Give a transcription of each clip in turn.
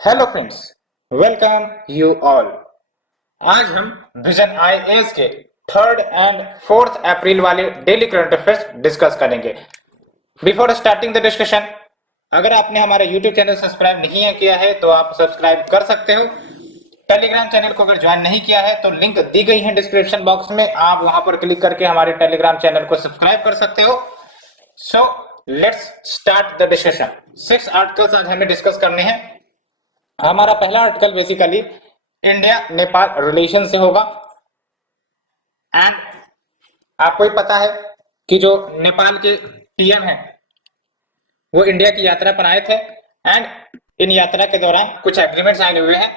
Hello friends, welcome you all. आज हम vision IAS के 3rd एंड 4th अप्रैल वाले डेली करंट अफेयर्स डिस्कस करेंगे। बिफोर स्टार्टिंग द डिस्कशन, अगर आपने हमारा यूट्यूब चैनल सब्सक्राइब नहीं है किया है तो आप सब्सक्राइब कर सकते हो। टेलीग्राम चैनल को अगर ज्वाइन नहीं किया है तो लिंक दी गई है डिस्क्रिप्शन बॉक्स में, आप वहां पर क्लिक करके हमारे टेलीग्राम चैनल को सब्सक्राइब कर सकते हो। So let's start the discussion. 6 articles आज हमें डिस्कस करने हैं। हमारा पहला article basically India Nepal relation से होगा। एंड आपको ही पता है कि जो नेपाल के पीएम हैं वो इंडिया की यात्रा पर आए थे एंड इन यात्रा के दौरान कुछ एग्रीमेंट साइन हुए हैं।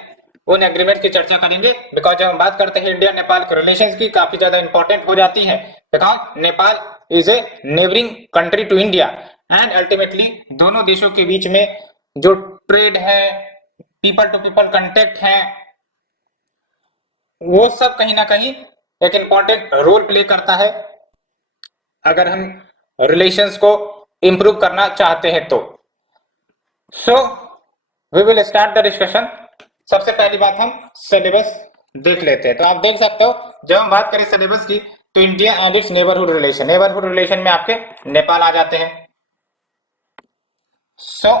उन एग्रीमेंट की चर्चा करेंगे बिकॉज जब हम बात करते हैं इंडिया नेपाल के रिलेशंस की, काफी ज्यादा इंपॉर्टेंट हो जाती है because Nepal is a neighbouring country to India and ultimately दोनों देशों के बीच में जो ट्रेड है, पीपल टू पीपल कांटेक्ट है, वो सब कहीं ना कहीं एक इंपॉर्टेंट रोल प्ले करता है अगर हम रिलेशंस को इंप्रूव करना चाहते हैं तो। So we will start the discussion. सबसे पहली बात हम सिलेबस देख लेते हैं। तो आप देख सकते हो जब हम बात करें सिलेबस की तो India and its neighbourhood relation में आपके नेपाल आ जाते हैं। So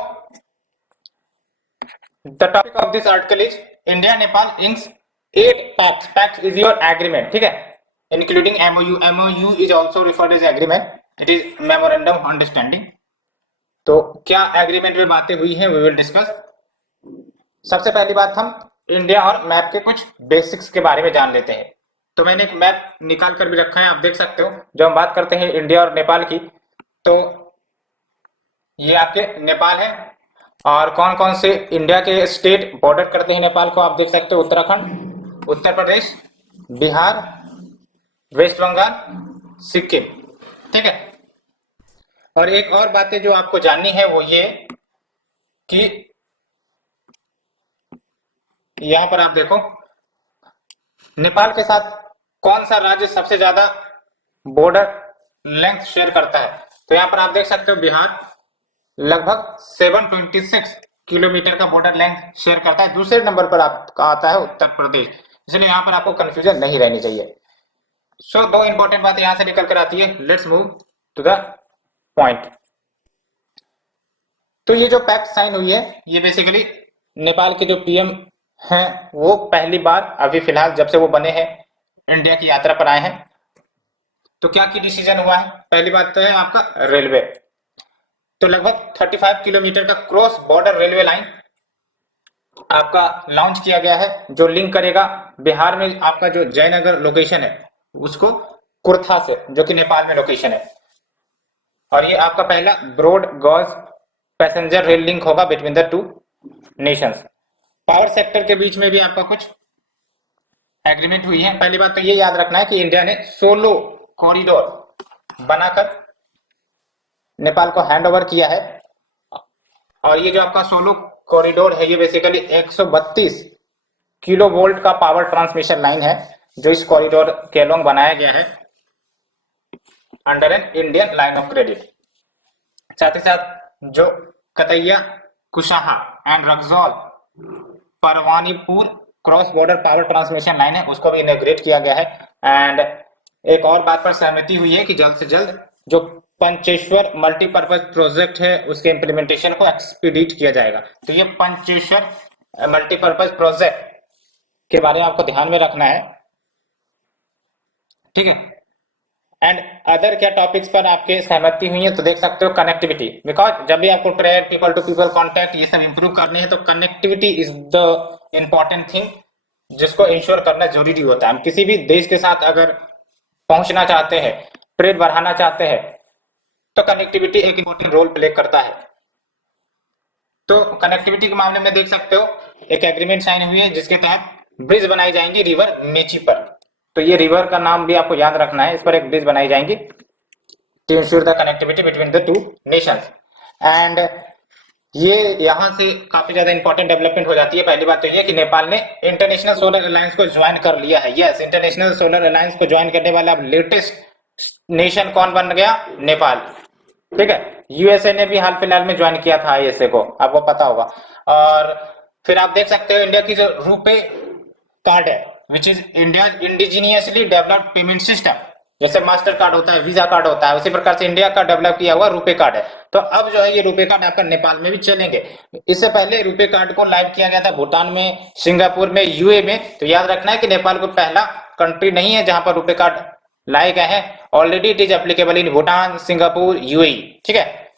the topic of this article is India Nepal inks 8 pacts. Pact is your agreement, ठीक है, including MoU. MoU is also referred as agreement, it is memorandum of understanding. तो क्या agreement में बातें हुई हैं वी विल डिस्कस। सबसे पहली बात हम इंडिया और मैप के कुछ बेसिक्स के बारे में जान लेते हैं। तो मैंने एक मैप निकाल कर भी रखा है, आप देख सकते हो। जब हम बात करते हैं इंडिया और नेपाल की तो ये आपके नेपाल है और कौन कौन से इंडिया के स्टेट बॉर्डर करते हैं नेपाल को आप देख सकते हो। उत्तराखंड, उत्तर प्रदेश, बिहार, वेस्ट बंगाल, सिक्किम, ठीक है। और एक और बातें जो आपको जाननी है वो ये कि यहां पर आप देखो नेपाल के साथ कौन सा राज्य सबसे ज्यादा बॉर्डर लेंथ शेयर करता है। तो यहां पर आप देख सकते हो बिहार लगभग 726 किलोमीटर का बॉर्डर लेंथ शेयर करता है। दूसरे नंबर पर आपका आता है उत्तर प्रदेश, इसलिए यहां पर आपको कंफ्यूजन नहीं रहनी चाहिए। सो दो इंपॉर्टेंट बात यहां से निकल कर आती है। Let's move to the point. तो ये जो पैक्ट साइन हुई है ये बेसिकली नेपाल के जो पीएम हैं वो पहली बार अभी फिलहाल जब से वो बने हैं इंडिया की यात्रा पर आए हैं। तो क्या की डिसीजन हुआ है, पहली बात तो है आपका रेलवे। तो लगभग 35 किलोमीटर का क्रॉस बॉर्डर रेलवे लाइन आपका लॉन्च किया गया है जो लिंक करेगा बिहार में आपका जो जयनगर लोकेशन है उसको कुर्था से, जो कि नेपाल में लोकेशन है। और ये आपका पहला broad gauge passenger rail link होगा between the two nations. Power sector के बीच में भी आपका कुछ एग्रीमेंट हुई है। पहली बात तो ये याद रखना है कि इंडिया ने 16 कॉरिडोर बनाकर नेपाल को हैंड ओवर किया है। और ये जो आपका 16 कॉरिडोर है ये बेसिकली 132 किलो वोल्ट का पावर ट्रांसमिशन लाइन है जो इस कॉरिडोर के अलोंग बनाया गया है under an Indian line of credit. साथ ही साथ जो Kataiya Kushaha and Raxaul Parwanipur cross border power transmission line है उसको भी इनॉग्रेट किया गया है। एंड एक और बात पर सहमति हुई है कि जल्द से जल्द जो पंचेश्वर मल्टीपर्पज प्रोजेक्ट है उसके इंप्लीमेंटेशन को एक्सपीडिट किया जाएगा। तो ये पंचेश्वर मल्टीपर्पज प्रोजेक्ट के बारे में आपको ध्यान में रखना है, ठीक है। एंड अदर क्या टॉपिक्स पर आपके सहमति हुई है तो देख सकते हो कनेक्टिविटी, बिकॉज जब भी आपको trade, people to people contact ये सब इंप्रूव करने हैं तो connectivity is the important thing जिसको इंश्योर करना जरूरी होता है। हम किसी भी देश के साथ अगर पहुंचना चाहते हैं, ट्रेड बढ़ाना चाहते हैं तो कनेक्टिविटी एक इंपॉर्टेंट रोल प्ले करता है। तो कनेक्टिविटी के मामले में देख सकते हो एक एग्रीमेंट साइन हुई है जिसके तहत ब्रिज बनाई जाएंगी रिवर मेची पर। तो ये रिवर का नाम भी आपको याद रखना है, इस पर एक ब्रिज बनाई जाएंगी to ensure the connectivity between the two nations. And ये यहाँ से काफी ज्यादा इंपॉर्टेंट डेवलपमेंट हो जाती है। पहली बात तो ये कि नेपाल ने इंटरनेशनल सोलर अलायंस को ज्वाइन कर लिया है। यस, इंटरनेशनल सोलर अलायंस को ज्वाइन करने वाला अब लेटेस्ट नेशन कौन बन गया, नेपाल, ठीक है। यूएसए ने भी हाल फिलहाल में ज्वाइन किया था आईएसए को, आपको पता होगा। और फिर आप देख सकते हो इंडिया की जो रुपे कार्ड है which is India indigenously developed payment system, जैसे मास्टर कार्ड होता है, वीजा कार्ड होता है, उसी प्रकार से इंडिया का डेवलप किया हुआ रुपे कार्ड है। तो अब जो है ये रुपे कार्ड आपका नेपाल में भी चलेंगे। इससे पहले रुपे कार्ड को लाइव किया गया था भूटान में, सिंगापुर में, यूए में। तो याद रखना है कि नेपाल को पहला कंट्री नहीं है जहां पर रुपे कार्ड लाए गए हैं। Already it is applicable in Bhutan, Singapore, UAE, ठीक है।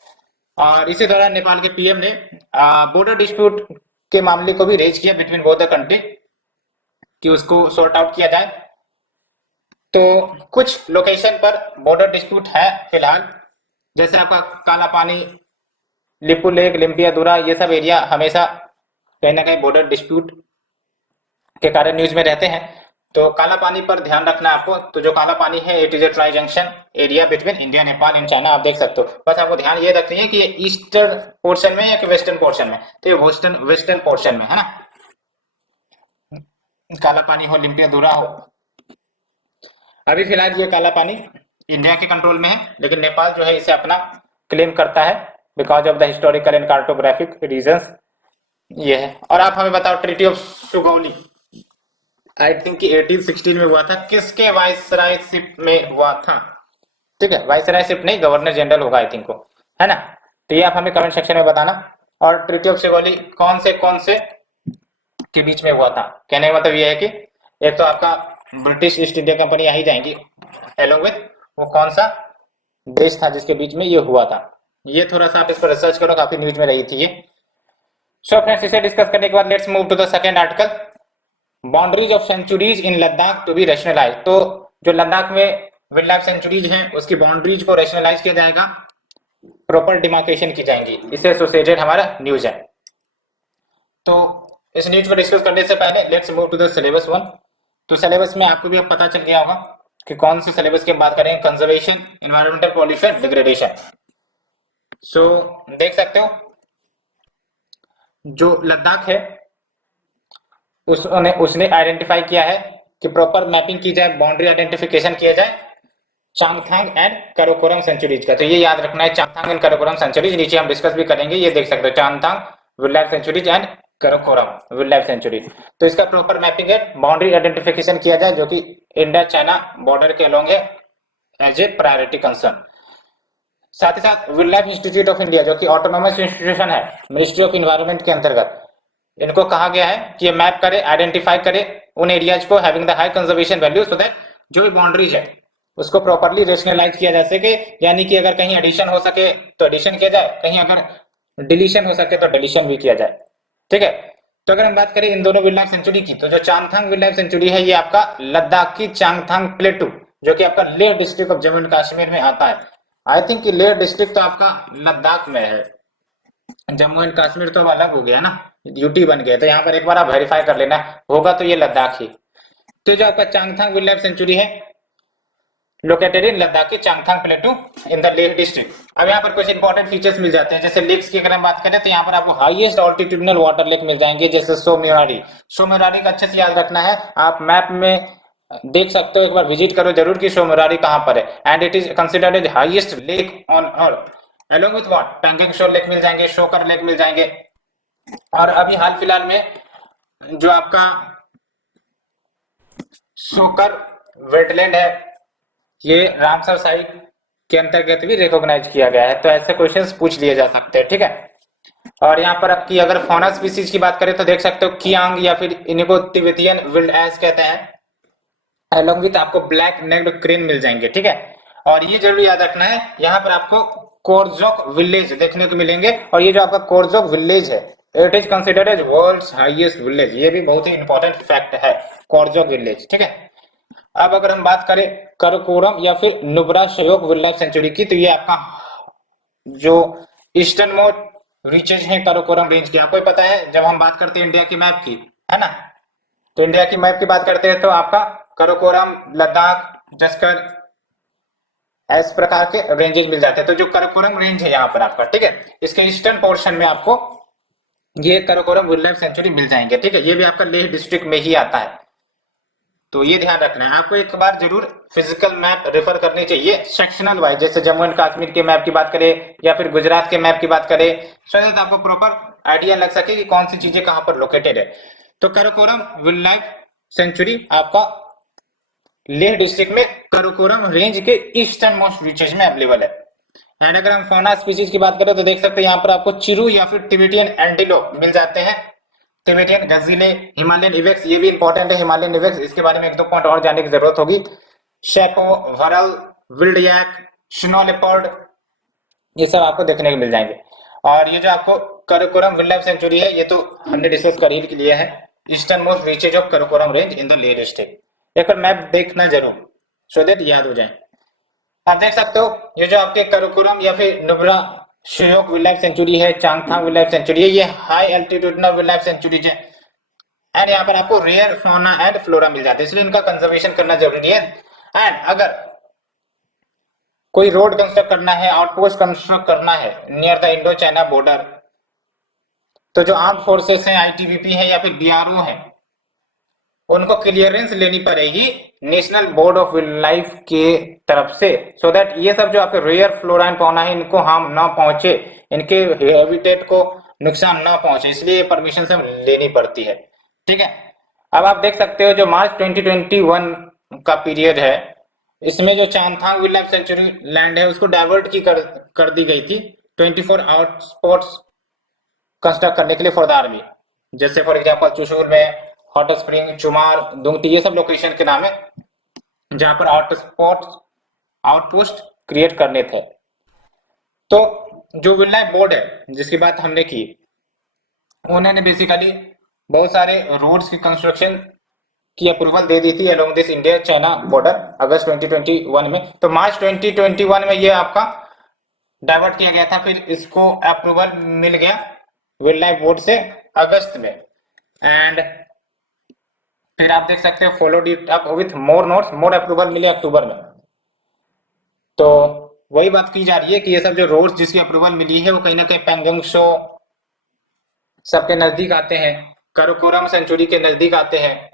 और इसी दौरान नेपाल के पीएम ने बॉर्डर डिस्प्यूट के मामले को भी रेज किया बिटवीन बोथ द कंट्री कि उसको सॉर्ट आउट किया जाए। तो कुछ लोकेशन पर बॉर्डर डिस्प्यूट है फिलहाल, जैसे आपका काला पानी, लिपू लेक, लिम्पियादुरा, ये सब एरिया हमेशा कहीं ना कहीं बॉर्डर डिस्प्यूट के कारण न्यूज में रहते हैं। तो काला पानी पर ध्यान रखना है आपको। तो जो काला पानी है it is A tri junction area between India, Nepal and China, आप देख सकते हो। बस आपको ध्यान ये रखनी है कि ये ईस्टर्न पोर्शन में या कि वेस्टर्न पोर्शन में। तो ये वेस्टर्न पोर्शन में है ना, काला पानी हो, लिम्पियादुरा हो। अभी फिलहाल ये काला पानी इंडिया के कंट्रोल में है, लेकिन नेपाल जो है इसे अपना क्लेम करता है because of the historical and cartographic reasons, ये है। और आप हमें बताओ treaty of Sugauli I think कि 1816 में हुआ था, किसके वाइसरायशिप में हुआ था? ठीक है, वाइसरायशिप नहीं, गवर्नर जनरल होगा आई थिंक को, है ना। तो ये आप हमें कमेंट सेक्शन में बताना। और ट्रीटी ऑफ सुगौली कौन से के बीच में हुआ था? कहने का मतलब ये है कि एक तो आपका ब्रिटिश ईस्ट इंडिया कंपनी आ ही जाएंगी एलोंग विद, वो कौन सा देश था जिसके बीच में ये हुआ था? ये थोड़ा सा आप इस पर रिसर्च करो, काफी न्यूज में रही थी ये। सो फ्रेंड्स, इसे डिस्कस करने के बाद let's move to the second article, boundaries of centuries in Ladakh to be rationalise. तो जो लद्दाख में वाइल्ड लाइफ सेंचुरीज हैं उसकी बाउंड्रीज को रैशनलाइज किया जाएगा, प्रॉपर डिमार्केशन की जाएंगी, इससे एसोसिएटेड हमारा न्यूज है। तो इस न्यूज को डिस्कस करने से पहले let's move to the syllabus 1। तो सिलेबस में आपको भी अब पता चल गया होगा कि कौन सी सिलेबस की बात करें, कंजर्वेशन, एनवायरमेंटल पॉल्यूशन, डिग्रेडेशन। सो देख सकते हो जो लद्दाख है उसने आइडेंटिफाई किया है कि प्रॉपर मैपिंग की जाए, बाउंड्री आइडेंटिफिकेशन किया जाए चांगथांग एंड काराकोरम सेंचुरीज का। तो ये याद रखना है, चांगथांग एंड काराकोरम सेंचुरीज, नीचे हम डिस्कस भी करेंगे। ये देख सकते हो Changthang wild life sanctuaries and Karakoram wild life sanctuary. तो इसका प्रॉपर मैपिंग है, बाउंड्री आइडेंटिफिकेशन किया जाए जो कि इंडिया चाइना बॉर्डर के अलोंग है एज ए प्रायोरिटी कंसर्न। साथ ही साथ wild life institute of India जो कि ऑटोनोमस इंस्टीट्यूशन है मिनिस्ट्री ऑफ इन्वायरमेंट के अंतर्गत, इनको कहा गया है कि ये मैप करे, आइडेंटिफाई करे उन एरियाज को having the high conservation value, so that जो भी बाउंड्रीज है उसको प्रॉपर्ली रेशनलाइज किया जा सके। यानी कि अगर कहीं एडिशन हो सके तो एडिशन किया जाए, कहीं अगर डिलीशन हो सके तो डिलीशन भी किया जाए, ठीक है। तो अगर हम बात करें इन दोनों वाइल्ड लाइफ सेंचुरी की, तो जो चांगथांग वाइल्ड लाइफ सेंचुरी है ये आपका लद्दाख की चांगथांग प्लेटू जो कि आपका Leh district of Jammu and Kashmir में आता है। आई थिंक कि लेह डिस्ट्रिक्ट तो आपका लद्दाख में है, जम्मू एंड कश्मीर तो अलग हो गया ना, यूटी बन गया। तो यहाँ पर एक बार आप वेरीफाई कर लेना, होगा तो ये लद्दाख ही। तो जो आपका चांगथांग वाइल्ड लाइफ सेंचुरी है लोकेटेड इन लद्दाख की Changthang प्लेटू in the Leh district. अब यहाँ पर कुछ इंपॉर्टेंट फीचर्स मिल जाते हैं, जैसे लेक्स की अगर हम बात करें तो यहाँ पर आपको हाईएस्ट ऑल्टीट्यूडनल वाटर लेक मिल जाएंगे, जैसे सोमयारी। सोमयारी का अच्छे से याद रखना है, आप मैप में देख सकते हो, एक बार विजिट करो जरूर कि सोमयारी कहाँ पर है। And it is considered as highest lake on earth along with what, Pangong शोर लेक मिल जाएंगे, शोकर लेक मिल जाएंगे। और अभी हाल फिलहाल में जो आपका शोकर वेटलैंड है ये रामसर साइट के अंतर्गत भी रिकॉग्नाइज किया गया है। तो ऐसे क्वेश्चंस पूछ लिए जा सकते हैं, ठीक है। और यहाँ पर आपकी अगर फौना स्पीसीज की बात करें तो देख सकते हो कियांग या फिर इनको तिब्बतियन विल्ड एस कहते हैं, अलॉन्ग विथ आपको ब्लैक नेक्ड क्रेन मिल जाएंगे, ठीक है। और ये जरूर याद रखना है, यहाँ पर आपको कोरजोक विलेज देखने को मिलेंगे। और ये जो आपका कोरजोक विलेज है it is considered as world's highest village, ये भी बहुत ही इंपॉर्टेंट फैक्ट है, कोरजोक विलेज, ठीक है। अब अगर हम बात करें कराकोरम या फिर नुब्रा शयोक वाइल्ड लाइफ सेंचुरी की, तो ये आपका जो ईस्टर्न मोस्ट रीचेज है कराकोरम रेंज की, आपको पता है जब हम बात करते हैं इंडिया की मैप की, है ना, तो इंडिया की मैप की बात करते हैं तो आपका कराकोरम, लद्दाख, जस्कर इस प्रकार के रेंजेस मिल जाते हैं। तो जो कराकोरम रेंज है यहाँ पर आपका, ठीक है, इसके ईस्टर्न पोर्शन में आपको ये कराकोरम वाइल्ड लाइफ सेंचुरी मिल जाएंगे, ठीक है। ये भी आपका लेह डिस्ट्रिक्ट में ही आता है। तो ये ध्यान रखना है आपको, एक बार जरूर फिजिकल मैप रेफर करनी चाहिए सेक्शनल वाइज, जैसे जम्मू एंड कश्मीर के मैप की बात करें या फिर गुजरात के मैप की बात करें, सो दैट आपको प्रॉपर आइडिया लग सके कि कौन सी चीजें कहां पर लोकेटेड है। तो कराकोरम वाइल्ड लाइफ सेंचुरी आपका लेह डिस्ट्रिक्ट में कराकोरम रेंज के ईस्टर्न मोस्ट रीचेज में अवेलेबल है। एंड अगर हम फौना स्पीसीज की बात करें तो देख सकते हैं यहाँ पर आपको चिरू या फिर टिबेटियन एंटीलोप मिल जाते हैं, टिबेटियन गजीले, हिमालयन इवेक्स, ये भी इंपॉर्टेंट है हिमालयन इवेक्स, इसके बारे में एक दो पॉइंट और जानने की जरूरत होगी। शेपो, वरल, विल्ड याक, स्नो लेपर्ड, ये सब आपको देखने को मिल जाएंगे। और ये जो आपको कराकोरम वाइल्ड लाइफ सेंचुरी है, ये तो हमने डिस्कस कर ही लिया है, eastern most reaches of Karakoram range in the Leh district. एक बार मैप देखना जरूर, सो दैट याद हो जाए। आप देख सकते हो ये जो आपके कराकोरम या फिर नुब्रा शियोक वाइल्ड लाइफ सेंचुरी है, चांगथांग वाइल्ड लाइफ सेंचुरी है, ये high altitudinal wild life sanctuaries है। एंड यहाँ पर आपको रेयर फौना एंड फ्लोरा मिल जाते हैं, इसलिए इनका कंजर्वेशन करना जरूरी है। एंड अगर कोई रोड कंस्ट्रक्ट करना है, आउटपोस्ट कंस्ट्रक्ट करना है near the Indo China border, तो जो आर्म फोर्सेस हैं, आईटीबीपी है या फिर बीआरओ है, उनको क्लियरेंस लेनी पड़ेगी national board of wild life के तरफ से, सो दैट ये सब जो आपके रेयर फ्लोरा एंड फौना है इनको हार्म ना पहुंचे, इनके हैबिटेट को नुकसान ना पहुंचे, इसलिए परमिशन से लेनी पड़ती है। ठीक है, अब आप देख सकते हो जो मार्च 2021 का पीरियड है, इसमें जो Changthang wild life sanctuary land है उसको डाइवर्ट कर दी गई थी 24 आउट स्पॉट्स कंस्ट्रक्ट करने के लिए फॉर द आर्मी, जैसे फॉर एग्जांपल चुशूल में हॉट स्प्रिंग, चुमार, दुंगटी, ये सब लोकेशन के नाम है जहां पर आउटपोस्ट क्रिएट करने थे। तो जो वाइल्ड लाइफ बोर्ड है जिसकी बात हमने की, उन्होंने बेसिकली बहुत सारे रोड्स की कंस्ट्रक्शन की अप्रूवल दे दी थी along this India China border अगस्त 2021 में। तो मार्च 2021 में ये आपका डाइवर्ट किया गया था, फिर इसको अप्रूवल मिल गया वाइल्ड लाइफ बोर्ड से अगस्त में। एंड फिर आप देख सकते हो followed it up with more notes, more approval मिले अक्टूबर में। तो वही बात की जा रही है कि ये सब जो रोड्स जिसकी अप्रूवल मिली है वो कहीं ना कहीं पेंगोंग शो सबके नजदीक आते हैं, कराकोरम सेंचुरी के नजदीक आते हैं,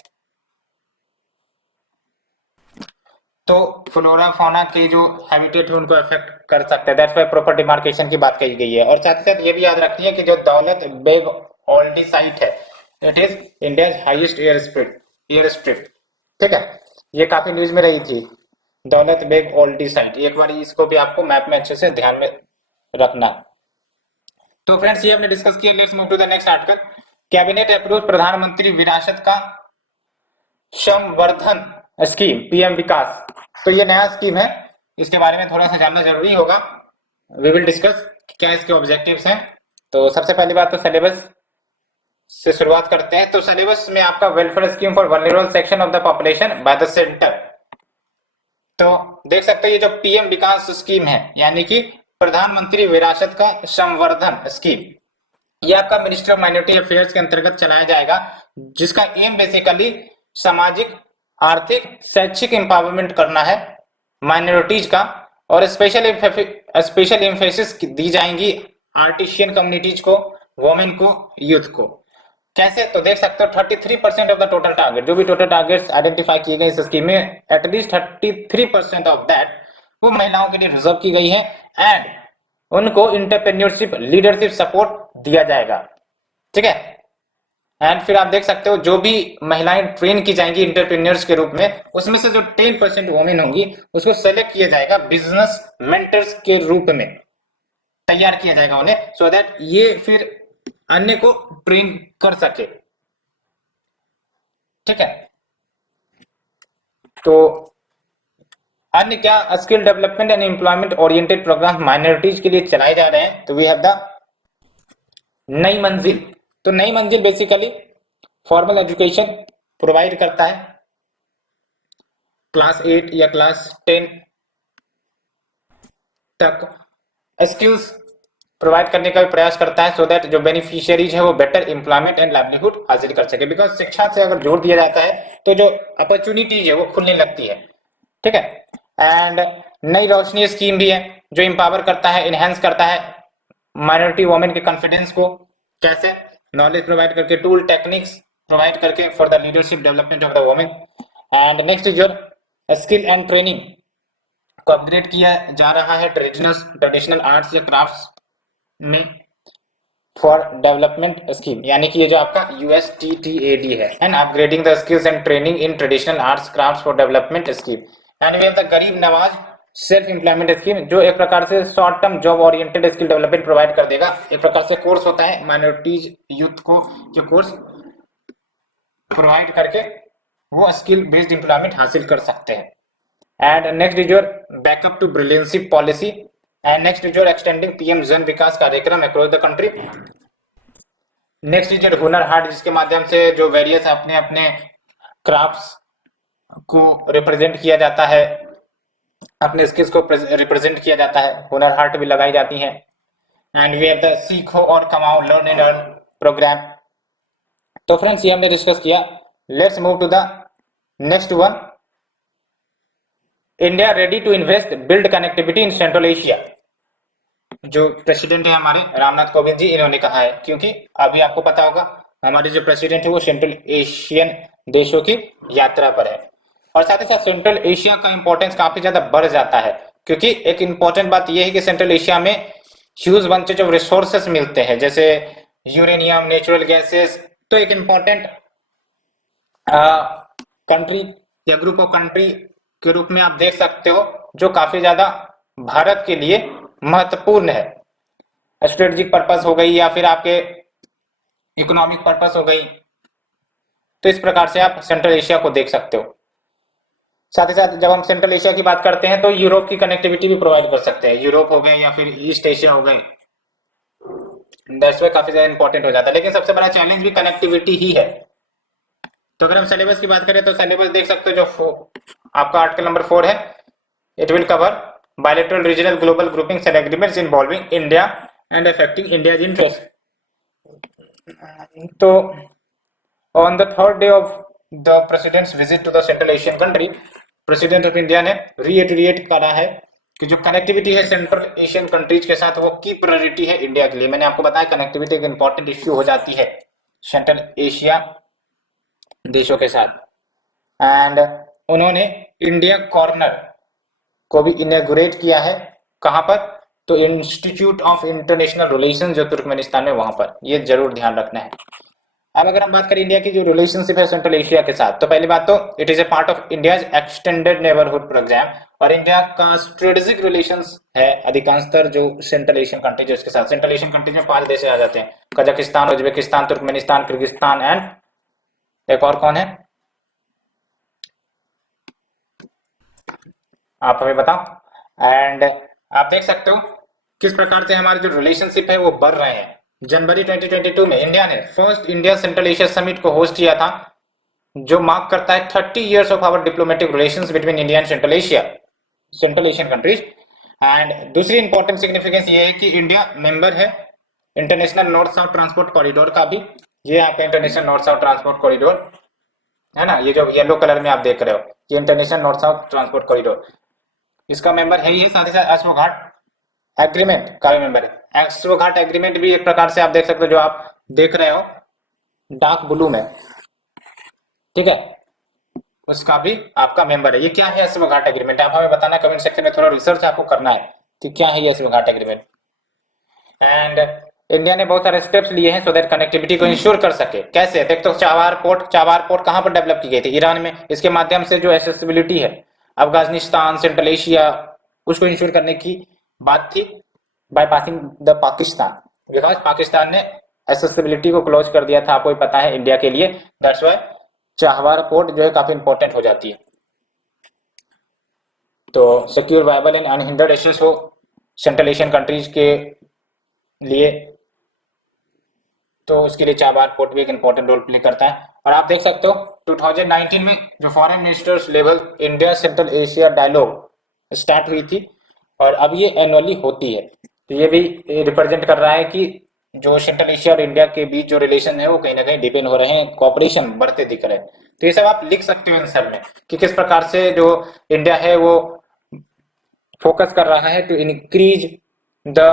तो फ्लोरा फौना के जो हैबिटेट है उनको अफेक्ट कर सकते हैं, दैट्स व्हाई प्रॉपर डिमार्केशन की बात कही गई है। और साथ ही साथ ये भी याद रखिए कि जो दौलत बेग ओल्डी साइट है, it is India's highest air strip. ठीक है, ये काफी न्यूज में रही थी दौलत बेग ओल्डी साइट, एक बार इसको भी आपको मैप में अच्छे से ध्यान में रखना। तो फ्रेंड्स ये हमने डिस्कस किया, let's move to the next article. Cabinet approve प्रधानमंत्री विरासत का संवर्धन स्कीम पीएम विकास। तो ये नया स्कीम है, इसके बारे में थोड़ा सा जानना जरूरी होगा, वी विल डिस्कस क्या इसके ऑब्जेक्टिव्स हैं। तो सबसे पहली बात तो सिलेबस से शुरुआत करते हैं। तो सिलेबस में आपका welfare scheme for vulnerable section of the population by the centre. तो देख सकते हैं ये जो पीएम विकास स्कीम है यानी कि प्रधानमंत्री विरासत का संवर्धन स्कीम, ये आपका मिनिस्ट्री ऑफ माइनॉरिटी अफेयर्स के अंतर्गत चलाया जाएगा, जिसका एम बेसिकली सामाजिक, आर्थिक, शैक्षिक एम्पावरमेंट करना है माइनॉरिटीज का, और स्पेशल एम्फेसिस दी जाएंगी आर्टिशियन कम्युनिटीज को, वोमेन को, यूथ को। कैसे? तो देख सकते हो 33% ऑफ द टोटल टारगेट, जो भी टोटल टारगेट्स आइडेंटिफाई किए गए इस स्कीम में, एटलीस्ट 33% ऑफ दैट वो महिलाओं के लिए रिजर्व की गई है, एंड उनको इंटरप्रेन्योरशिप, लीडरशिप सपोर्ट दिया जाएगा। ठीक है, एंड फिर आप देख सकते हो जो भी महिलाएं ट्रेन की जाएंगी इंटरप्रेन्योर्स के रूप में, उसमें से जो 10% वोमेन होंगी उसको सेलेक्ट किया जाएगा बिजनेस मेंटर्स के रूप में, तैयार किया जाएगा उन्हें, सो दैट ये फिर अन्य को ट्रेन कर सके। ठीक है, तो अन्य क्या skill development and employment oriented program minorities के लिए चलाए जा रहे हैं। तो वी हैव द नई मंजिल। तो नई मंजिल बेसिकली फॉर्मल एजुकेशन प्रोवाइड करता है, क्लास 8 या क्लास 10 तक स्किल्स प्रोवाइड करने का भी प्रयास करता है, सो दैट जो बेनिफिशियरीज है वो बेटर एम्प्लॉयमेंट एंड लाइवलीहुड हासिल कर सके। बिकॉज शिक्षा से अगर जोर दिया जाता है तो जो अपॉर्चुनिटीज है वो खुलने लगती है। ठीक है, एंड नई रोशनी स्कीम भी है जो एम्पावर करता है, इनहेंस करता है माइनॉरिटी वुमेन के कॉन्फिडेंस को। कैसे? नॉलेज प्रोवाइड करके, टूल टेक्निक्स प्रोवाइड करके for the leadership development of the women, and next is your skill and training को अपग्रेड किया जा रहा है ट्रेडिशनल आर्ट्स या क्राफ्ट्स में फॉर डेवलपमेंट स्कीम, यानी कि ये जो आपका USTTAD है, and upgrading the skills and training in traditional arts crafts for development scheme. And we have the Gharib Nawaz self employment scheme, जो एक प्रकार से short term job oriented skill development provide कर देगा। एक प्रकार से कोर्स होता है माइनॉरिटीज यूथ को जो कोर्स प्रोवाइड करके वो स्किल बेस्ड एम्प्लॉयमेंट हासिल कर सकते हैं। And next is your backup to brilliancy policy, and next is your extending PM Jan Vikas Karyakram across the country. Next is your Hunar Haat, जिसके माध्यम से जो वेरियस अपने अपने क्राफ्ट्स को रिप्रेजेंट किया जाता है, अपने स्किल्स को रिप्रेजेंट किया जाता है, हुनर हाट भी लगाई जाती हैं। And we have the Seekho Aur Kamao learn and earn programme. तो फ्रेंड्स ये हमने डिस्कस किया। Let's move to the next one. India ready to invest build connectivity in Central Asia. जो प्रेसिडेंट है हमारे रामनाथ कोविंद जी, इन्होंने कहा है, क्योंकि अभी आपको पता होगा हमारे जो प्रेसिडेंट है वो सेंट्रल एशियन देशों की यात्रा पर है, और साथ ही साथ सेंट्रल एशिया का इंपॉर्टेंस काफी ज्यादा बढ़ जाता है, क्योंकि एक इंपॉर्टेंट बात यह है कि सेंट्रल एशिया में ह्यूज बंचेज ऑफ रिसोर्सेस मिलते हैं, जैसे यूरेनियम, नेचुरल गैसेस। तो एक इंपॉर्टेंट कंट्री या ग्रुप ऑफ कंट्री के रूप में आप देख सकते हो, जो काफी ज्यादा भारत के लिए महत्वपूर्ण है। स्ट्रेटेजिक पर्पस हो गई या फिर आपके इकोनॉमिक पर्पस हो गई, तो इस प्रकार से आप सेंट्रल एशिया को देख सकते हो। साथ ही साथ जब हम सेंट्रल एशिया की बात करते हैं तो यूरोप की कनेक्टिविटी भी प्रोवाइड कर सकते हैं, यूरोप हो गए या फिर ईस्ट एशिया हो गए, दैट्स व्हाई काफी ज्यादा इंपॉर्टेंट हो जाता है। लेकिन सबसे बड़ा चैलेंज भी कनेक्टिविटी ही है। तो अगर हम सिलेबस की बात करें तो सिलेबस देख सकते हो, जो आपका आर्टिकल नंबर 4 है, it will cover bilateral regional global groupings and agreements involving India and affecting India's interests. तो on the third day of the president's visit to the Central Asian country, President of India ने reiterate करा है कि जो connectivity है central Asian countries के साथ वो की प्रायोरिटी है इंडिया के लिए। मैंने आपको बताया कनेक्टिविटी एक इंपॉर्टेंट इश्यू हो जाती है सेंट्रल एशिया देशों के साथ। एंड उन्होंने इंडिया कॉर्नर को भी इनॉग्रेट किया है, कहां पर? तो इंस्टीट्यूट ऑफ इंटरनेशनल रिलेशंस जो तुर्कमेनिस्तान में, वहां पर। ये जरूर ध्यान रखना है। अब अगर हम बात करें इंडिया की जो रिलेशनशिप है सेंट्रल एशिया के साथ, तो पहली बात तो it is a part of India's extended neighbourhood programme, और इंडिया का स्ट्रेटेजिक रिलेशंस है अधिकांशतर जो सेंट्रल एशियन कंट्रीज है उसके साथ। सेंट्रल एशियन कंट्रीज में 5 देश आ जाते हैं, Kazakhstan, Uzbekistan, Turkmenistan, Kyrgyzstan and एक और कौन है, आप हमें बताओ। एंड आप देख सकते हो किस प्रकार से हमारे जो रिलेशनशिप है वो बढ़ रहे हैं। जनवरी 2022 में इंडिया ने first India Central Asia summit को होस्ट किया था, जो मार्क करता है 30 years of our diplomatic relations between India and Central Asian countries. And दूसरी इंपॉर्टेंट सिग्निफिकेंस ये है कि इंडिया मेंबर है international north south transport corridor का भी। ये आपका international north south transport corridor है ना, ये जो येलो कलर में आप देख रहे हो, ये international north south transport corridor, इसका मेंबर है ही। साथ ही साथ अश्व घाट एग्रीमेंट का भी मेंबर है। अश्व घाट एग्रीमेंट भी एक प्रकार से आप देख सकते हो, जो आप देख रहे हो डार्क ब्लू में, ठीक है, उसका भी आपका मेंबर है। ये क्या है अश्व घाट एग्रीमेंट? आप हमें बताना कमेंट सेक्शन में, थोड़ा रिसर्च आपको करना है कि क्या है ये अश्व घाट एग्रीमेंट। एंड इंडिया ने बहुत सारे स्टेप्स लिए हैं सो दैट कनेक्टिविटी को इंश्योर कर सके। कैसे? देख तो चाबार पोर्ट कहां पर डेवलप की गई थी? ईरान में। इसके माध्यम से जो एक्सेसिबिलिटी है अफगानिस्तान, सेंट्रल एशिया, उसको इंश्योर करने की बात थी by passing the Pakistan, because Pakistan ने एक्सेसिबिलिटी को क्लोज कर दिया था, आपको ही पता है, इंडिया के लिए। दैट्स व्हाई चाहवार पोर्ट जो है काफी इंपॉर्टेंट हो जाती है। तो secure, viable and unhindered access हो सेंट्रल एशियन कंट्रीज के लिए, तो उसके लिए चाबार पोर्ट भी एक इंपॉर्टेंट रोल प्ले करता है। और आप देख सकते हो 2019 में जो foreign ministers level India Central Asia dialogue start हुई थी, और अब ये एनुअली होती है। तो ये भी रिप्रेजेंट कर रहा है कि जो सेंट्रल एशिया और इंडिया के बीच जो रिलेशन है वो कहीं ना कहीं डिपेंड हो रहे हैं, कोऑपरेशन बढ़ते दिख रहे हैं। तो ये सब आप लिख सकते हो आंसर में कि किस प्रकार से जो इंडिया है वो फोकस कर रहा है to increase the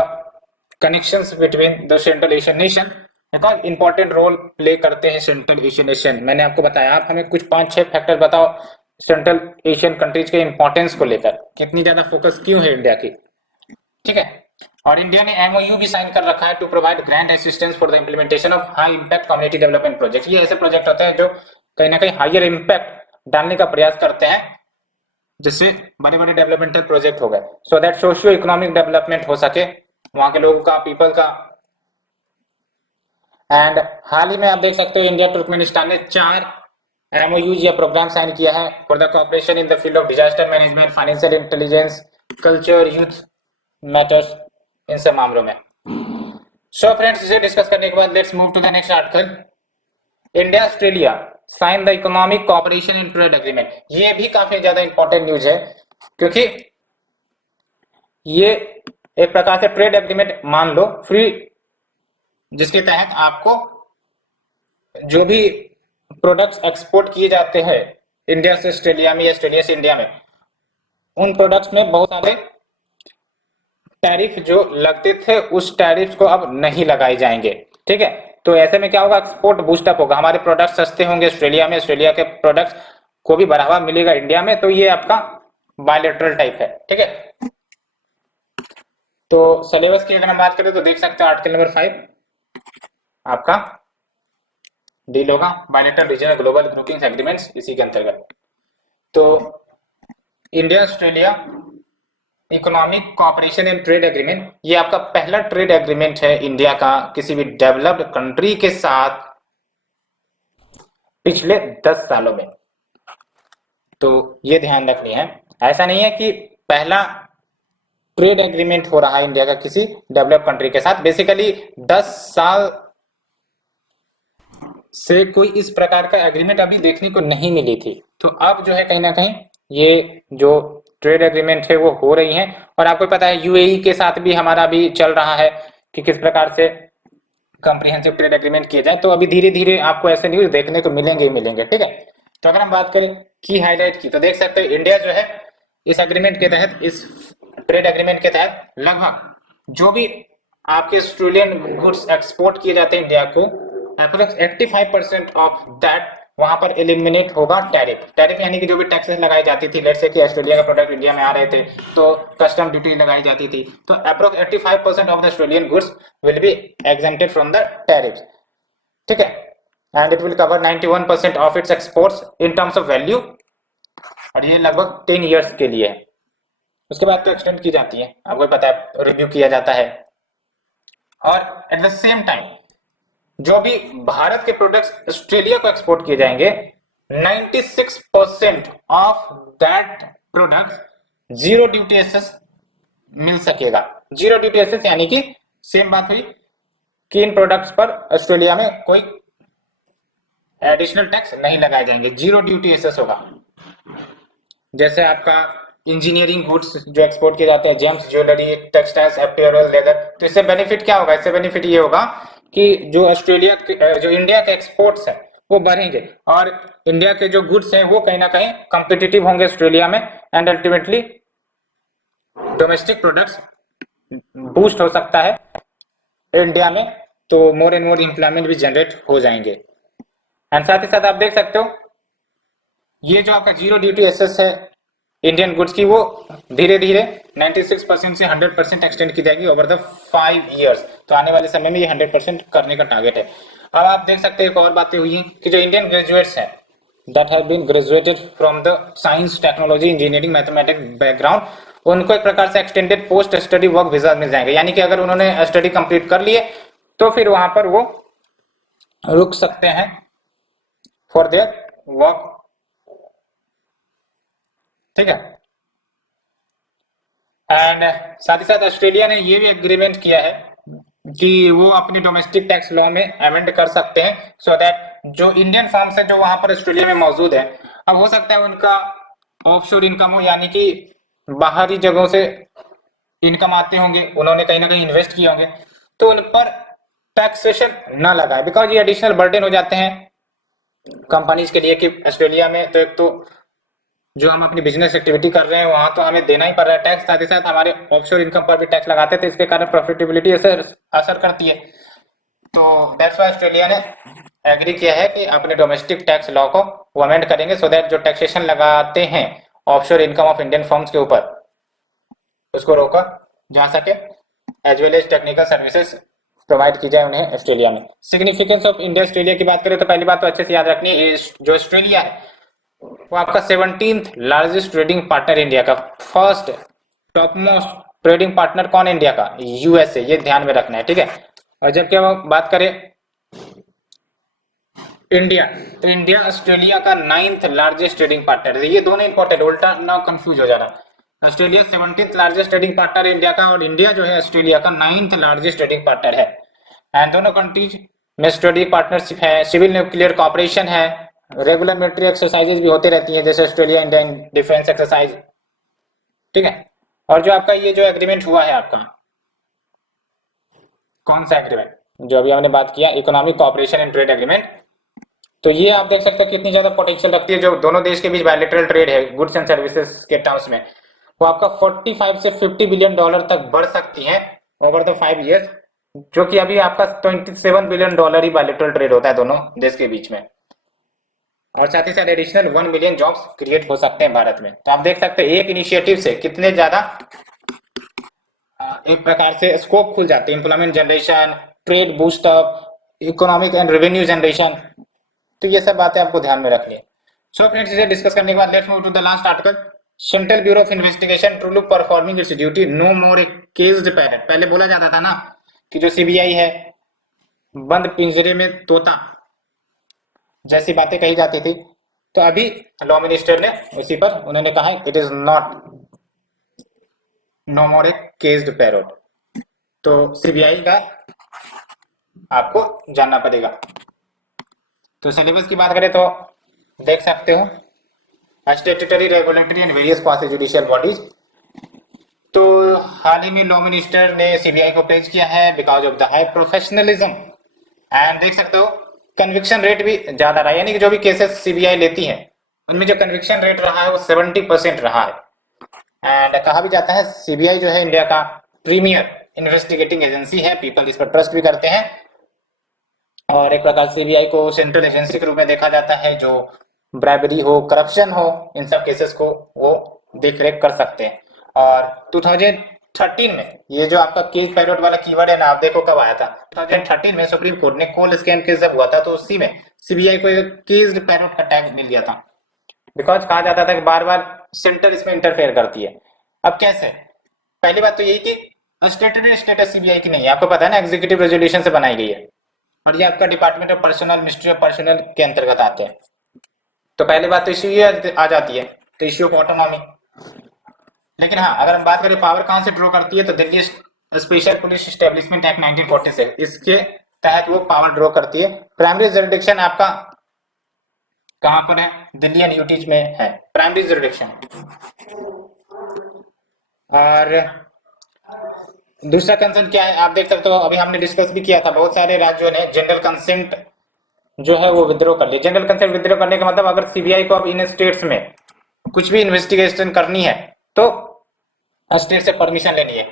connections between the Central Asian nation, because important role play करते हैं सेंट्रल एशियन नेशन। मैंने आपको बताया, आप हमें कुछ 5-6 फैक्टर बताओ सेंट्रल एशियन कंट्रीज के इंपॉर्टेंस को लेकर कितनी ज्यादा फोकस क्यों है इंडिया की, ठीक है। और इंडिया ने एमओयू भी साइन कर रखा है to provide grant assistance for the implementation of high impact community development project. ये ऐसे प्रोजेक्ट होते हैं जो कहीं ना कहीं हायर इंपैक्ट डालने का प्रयास करते हैं, जिससे बड़े बड़े डेवलपमेंटल प्रोजेक्ट हो गए, so that socio economic development हो सके वहां के लोगों का, पीपल का। एंड हाल ही में आप देख सकते हो इंडिया तुर्कमेनिस्तान ने 4 एमओयूज या प्रोग्राम साइन किया है for the cooperation in the field of disaster management, financial intelligence, culture, youth matters, इन सब मामलों में। सो फ्रेंड्स, इसे डिस्कस करने के बाद let's move to the next article. India Australia sign the economic cooperation in trade agreement. ये भी काफी ज्यादा इंपॉर्टेंट न्यूज है, क्योंकि ये एक प्रकार से ट्रेड एग्रीमेंट मान लो फ्री, जिसके तहत आपको जो भी प्रोडक्ट्स एक्सपोर्ट किए जाते हैं इंडिया से ऑस्ट्रेलिया में या ऑस्ट्रेलिया से इंडिया में, उन प्रोडक्ट्स में बहुत सारे टैरिफ जो लगते थे उस टैरिफ को अब नहीं लगाए जाएंगे, ठीक है। तो ऐसे में क्या होगा, एक्सपोर्ट बूस्टअप होगा, हमारे प्रोडक्ट सस्ते होंगे ऑस्ट्रेलिया में, ऑस्ट्रेलिया के प्रोडक्ट्स को भी बढ़ावा मिलेगा इंडिया में। तो ये आपका बायलैटरल टाइप है, ठीक है। तो सिलेबस की अगर हम बात करें तो देख सकते हो आर्टिकल नंबर 5 आपका डील होगा bilateral regional global grouping agreements, इसी के अंतर्गत। तो India Australia economic cooperation and trade agreement, ये आपका पहला ट्रेड एग्रीमेंट है इंडिया का किसी भी डेवलप्ड कंट्री के साथ पिछले 10 सालों में। तो ये ध्यान रखनी है, ऐसा नहीं है कि पहला ट्रेड एग्रीमेंट हो रहा है इंडिया का किसी डेवलप्ड कंट्री के साथ। बेसिकली 10 साल से कोई इस प्रकार का एग्रीमेंट अभी देखने को नहीं मिली थी। तो अब जो है कहीं ना कहीं ये जो ट्रेड एग्रीमेंट है वो हो रही हैं। और आपको पता है यूएई के साथ भी हमारा भी चल रहा है कि किस प्रकार से कॉम्प्रिहेंसिव ट्रेड एग्रीमेंट किया जाए। तो अभी धीरे धीरे आपको ऐसे न्यूज देखने को मिलेंगे ही मिलेंगे, ठीक है। तो अगर हम बात करें की हाईलाइट की, तो देख सकते हैं इंडिया जो है इस एग्रीमेंट के तहत, इस ट्रेड एग्रीमेंट के तहत लगभग जो भी आपके ऑस्ट्रेलियन गुड्स एक्सपोर्ट किए जाते हैं इंडिया को, अप्रोक्स 85% ऑफ दैट वहां पर एलिमिनेट होगा टैरिफ। टैरिफ यानी कि जो भी टैक्सेस लगाई जाती थी, लेट्स से कि ऑस्ट्रेलिया का प्रोडक्ट इंडिया में आ रहे थे तो कस्टम ड्यूटी लगाई जाती थी, तो approx 85% of the Australian goods will be exempted from the tariff, ठीक है। And it will cover 91% of its exports in terms of value, और ये लगभग 10 ईयर्स के लिए है। उसके बाद तो एक्सटेंड की जाती है, आपको पता है, रिव्यू किया जाता है। और एट द सेम टाइम जो भी भारत के प्रोडक्ट्स ऑस्ट्रेलिया को एक्सपोर्ट किए जाएंगे, 96% of that product zero duty access मिल सकेगा। जीरो ड्यूटी एसेस यानी कि सेम बात हुई कि इन प्रोडक्ट्स पर ऑस्ट्रेलिया में कोई एडिशनल टैक्स नहीं लगाए जाएंगे, जीरो ड्यूटी एसेस होगा। जैसे आपका इंजीनियरिंग गुड्स जो एक्सपोर्ट किए जाते हैं, James, jewellery, textiles, apparel, leather, तो इससे बेनिफिट क्या होगा, इससे बेनिफिट ये होगा कि जो ऑस्ट्रेलिया जो इंडिया के एक्सपोर्ट्स है वो बढ़ेंगे, और इंडिया के जो गुड्स हैं वो कहीं ना कहीं कॉम्पिटिटिव होंगे ऑस्ट्रेलिया में, and ultimately domestic products boost हो सकता है इंडिया में, तो मोर एंड मोर एम्प्लॉयमेंट भी जनरेट हो जाएंगे। एंड साथ ही साथ आप देख सकते हो ये जो आपका जीरो ड्यूटी एसेस है इंडियन गुड्स की, वो धीरे धीरे 96% से 100% एक्सटेंड की जाएगी ओवर द 5 इयर्स। तो आने वाले समय में ये 100% करने का टारगेट है। अब आप देख सकते हैं एक और बातें हुई हैं कि जो इंडियन ग्रेजुएट्स हैं that have been graduated from the science, technology, engineering, mathematics background, उनको एक प्रकार से extended post study work visa मिल जाएंगे। यानी कि अगर उन्होंने स्टडी कंप्लीट कर लिए तो फिर वहां पर वो रुक सकते हैं फॉर देयर वर्क, ठीक है। एंड साथ ही साथ ऑस्ट्रेलिया ने ये भी एग्रीमेंट किया है कि वो अपने डोमेस्टिक टैक्स लॉ में अमेंड कर सकते हैं, सो दैट जो इंडियन फर्म्स हैं जो वहां पर ऑस्ट्रेलिया में मौजूद है, अब हो सकता है उनका ऑफशोर इनकम हो, यानी कि बाहरी जगहों से इनकम आते होंगे, उन्होंने कहीं ना कहीं इन्वेस्ट किए होंगे, तो उन पर टैक्सेशन ना लगाए, बिकॉज ये एडिशनल बर्डन हो जाते हैं कंपनीज के लिए कि ऑस्ट्रेलिया में तो एक तो जो हम अपनी बिजनेस एक्टिविटी कर रहे हैं वहां तो हमें देना ही पड़ रहा है टैक्स, साथ ही साथ हमारे ऑफशोर इनकम पर भी टैक्स लगाते थे, इसके कारण प्रॉफिटेबिलिटी असर करती है। तो दैट्स व्हाई ऑस्ट्रेलिया ने एग्री किया है कि अपने डोमेस्टिक टैक्स लॉ को वो अमेंड करेंगे सो दैट जो टैक्सेशन लगाते हैं offshore income of Indian firms के ऊपर उसको रोका जा सके, as well as technical services provide की जाए उन्हें ऑस्ट्रेलिया में। सिग्निफिकेंस ऑफ इंडिया ऑस्ट्रेलिया की बात करें तो पहली बात तो अच्छे से याद रखनी है, जो ऑस्ट्रेलिया है वो आपका 17th largest trading partner India का, first top most trading partner कौन है इंडिया का, यूएसए, ये ध्यान में रखना है, ठीक है। और जबकि हम बात करें इंडिया, तो इंडिया ऑस्ट्रेलिया का 9th लार्जेस्ट ट्रेडिंग पार्टनर है। ये दोनों इंपॉर्टेंट, उल्टा ना कंफ्यूज हो जाना। Australia 17th largest trading partner India का और इंडिया जो है ऑस्ट्रेलिया का 9th लार्जेस्ट ट्रेडिंग पार्टनर है। एंड दोनों कंट्रीज में स्ट्रेटेजिक पार्टनरशिप है, सिविल न्यूक्लियर कॉपरेशन है, रेगुलर मिलिट्री एक्सरसाइजेज भी होती रहती है जैसे ऑस्ट्रेलिया इंडियन डिफेंस एक्सरसाइज, ठीक है। और जो आपका ये जो एग्रीमेंट हुआ है आपका, कौन सा एग्रीमेंट, जो अभी हमने बात किया economic cooperation and trade agreement, तो ये आप देख सकते हैं कितनी ज्यादा पोटेंशियल रखती है। जो दोनों देश के बीच बायलैटरल ट्रेड है गुड्स एंड सर्विसेज के टर्म्स में, वो आपका 45 से 50 बिलियन डॉलर तक बढ़ सकती है ओवर द 5 ईयर्स, जो कि अभी आपका 27 बिलियन डॉलर ही बायलैटरल ट्रेड होता है दोनों देश के बीच में। और साथ ही साथ एडिशनल 1 मिलियन जॉब्स क्रिएट हो सकते हैं भारत में। तो आप देख सकते हैं एक इनिशिएटिव से कितने ज्यादा एक प्रकार से स्कोप खुल जाते हैं, employment generation, trade boost up, economic and revenue generation. तो ये सब बातें आपको ध्यान में रखनी है। सो फ्रेंड्स, इसे डिस्कस करने के बाद let's move to the last article. Central bureau of investigation truly performing its duty, no more a caged parrot. पहले बोला जाता था ना कि जो सीबीआई है बंद पिंजरे में तोता जैसी बातें कही जाती थी, तो अभी लॉ मिनिस्टर ने इसी पर उन्होंने कहा it is not know more a केस्ड parrot. तो सीबीआई का आपको जानना पड़ेगा। तो सिलेबस की बात करें तो देख सकते हो statutory, regulatory and various quasi judicial bodies. तो हाल ही में लॉ मिनिस्टर ने सीबीआई को पेश किया है because of the high professionalism. And देख सकते हो कन्विक्शन रेट भी ज्यादा रहा है, यानी कि जो भी केसेस सीबीआई लेती है उनमें जो कन्विक्शन रेट रहा है वो 70% रहा है। एंड कहा भी जाता है सीबीआई जो है इंडिया का प्रीमियर इन्वेस्टिगेटिंग एजेंसी है, पीपल इस पर ट्रस्ट भी करते हैं। और एक प्रकार सीबीआई को सेंट्रल एजेंसी के रूप में देखा जाता है, जो ब्राइबरी हो, करप्शन हो, इन सब केसेस को वो देख रेख कर सकते हैं। और 2013 में ये जो आपका केस पैरोट वाला कीवर्ड है ना, आप देखो कब आया था, 2013 में सुप्रीम कोर्ट ने कोल स्कैम केस जब हुआ था तो उसी में सीबीआई को एक केस पैरोट का टैग मिल गया था, बिकॉज कहा जाता था कि बार बार सेंटर इसमें इंटरफेयर करती है। अब कैसे, पहली बात तो यही कि स्टेटरी स्टेटस सीबीआई की नहीं है, आपको पता है ना, एग्जीक्यूटिव रेजोल्यूशन से बनाई गई है और ये आपका department of personal, ministry of personal के अंतर्गत आते हैं। तो पहली बात तो इश्यू ये आ जाती है, तो इश्यू ऑफ ऑटोनॉमी। लेकिन हाँ, अगर हम बात करें पावर कहां से ड्रॉ करती है, तो Delhi special police establishment act 1946 इसके तहत वो पावर ड्रॉ करती है। प्राइमरी जुरिडिक्शन आपका कहां पर है, दिल्ली एंड यूटी में है प्राइमरी जुरिडिक्शन। और दूसरा कंसेंट क्या है आप देख सकते हो, अभी हमने डिस्कस भी किया था, बहुत सारे राज्यों ने जनरल कंसेंट जो है वो विद्रॉ कर लिया। जनरल कंसेंट विद्रॉ करने का मतलब अगर सीबीआई को अब इन स्टेट्स में कुछ भी इन्वेस्टिगेशन करनी है तो स्टेट से परमिशन लेनी है।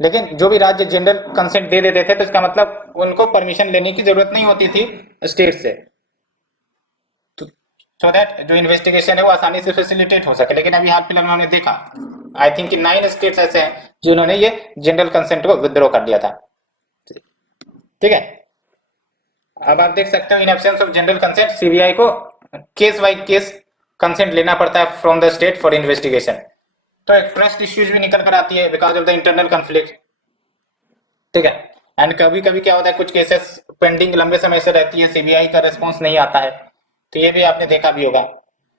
लेकिन जो भी राज्य जनरल कंसेंट दे देते थे तो इसका मतलब उनको परमिशन लेने की जरूरत नहीं होती थी स्टेट से, सो दैट जो इन्वेस्टिगेशन है वो आसानी से फैसिलिटेट हो सके। लेकिन अभी हाल फिलहाल में हमने देखा आई थिंक 9 स्टेट्स ऐसे हैं जिन्होंने ये जनरल कंसेंट को विद्रॉ कर लिया था, ठीक है। अब आप देख सकते हो in absence of general consent CBI को केस बाय केस कंसेंट लेना पड़ता है from the state for investigation. तो एक ट्रस्ट इश्यूज भी निकल कर आती है because of the internal conflict, ठीक है। एंड कभी कभी क्या होता है कुछ केसेस पेंडिंग लंबे समय से रहती है, सीबीआई का रिस्पॉन्स नहीं आता है, तो ये भी आपने देखा भी होगा।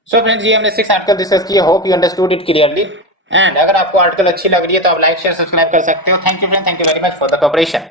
सो फ्रेंड्स, ये हमने 6 आर्टिकल डिस्कस किए, hope you understood it clearly. And अगर आपको आर्टिकल अच्छी लग रही है तो आप लाइक शेयर सब्सक्राइब कर सकते हो। Thank you friend, thank you very much for the cooperation.